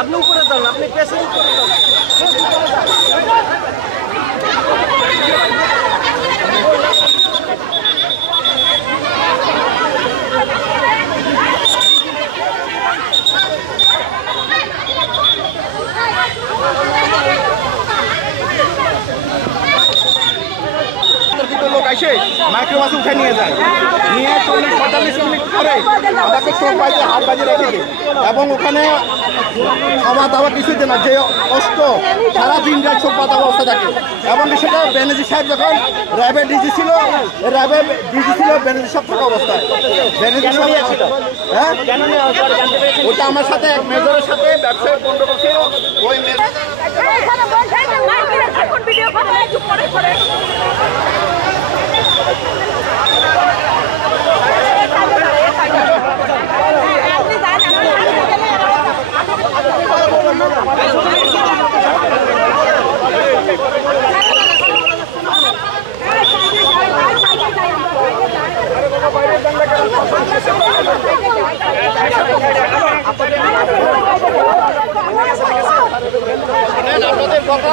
আপনি উপরে যান, আপনি কেসের উপরে যান। লোক এসে মাইক্রোবাসে উঠে নিয়ে যায়, নিয়ে 40-45 মিনিট পরে আমাকে চোখ বাজে হাত বাজে রেখে দেয় এবং ওখানে খাওয়া দাওয়া কিছুই দেয় না। যে কষ্ট সারাদিন রাত চোখ বাঁধা অবস্থা থাকে এবং সেটা বেনজি সাহেব যখন র্যাবের ডিজি ছিল, র্যাবের ডিজি ছিল বেনজি সাহেব থাকা অবস্থায়। বেনজি সাহেব হ্যাঁ ওটা আমার সাথে এক মেজরের সাথে ব্যবসায় বন্ধ করছে। ওই আপনাদের কথা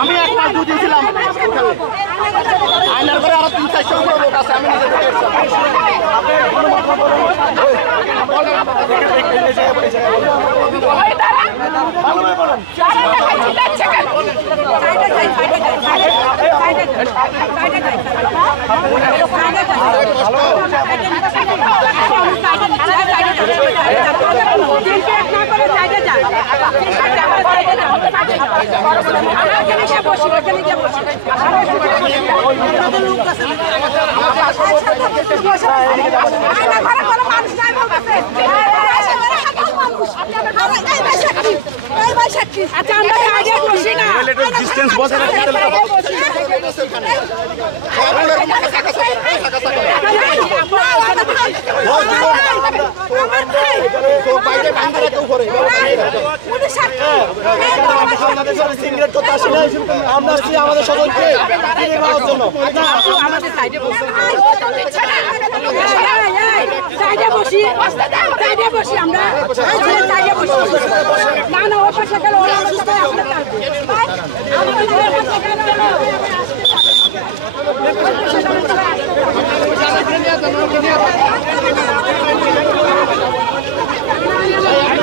আমি একটা দুদিন ছিলাম আয়নার করে আরো 3-400 লোক আছে। আমি আচ্ছা আমরা আগে বসি না ডিসটেন্স বজায় রাখতে আমরা আমাদের সদস্যকে জন্য আমাদের সাইডে বসি সাইডে বসি আমরা সাইডে বসি না না ওর পাশে গেল ওরা আমার সাথে আসলে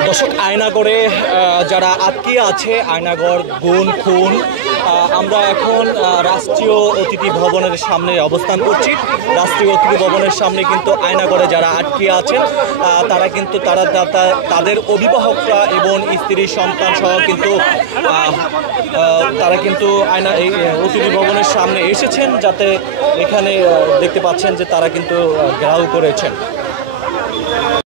দর্শক, আয়নাগড়ে যারা আটকে আছে, আয়নাগড় গুণ খুন, আমরা এখন রাষ্ট্রীয় অতিথি ভবনের সামনে অবস্থান করছি। রাষ্ট্রীয় অতিথি ভবনের সামনে কিন্তু আয়নাগড়ে যারা আটকে আছেন তারা কিন্তু তাদের অভিভাবকরা এবং স্ত্রী সন্তান সহ কিন্তু তারা কিন্তু এই অতিথি ভবনের সামনে এসেছেন, যাতে এখানে দেখতে পাচ্ছেন যে তারা কিন্তু ঘেরাও করেছেন।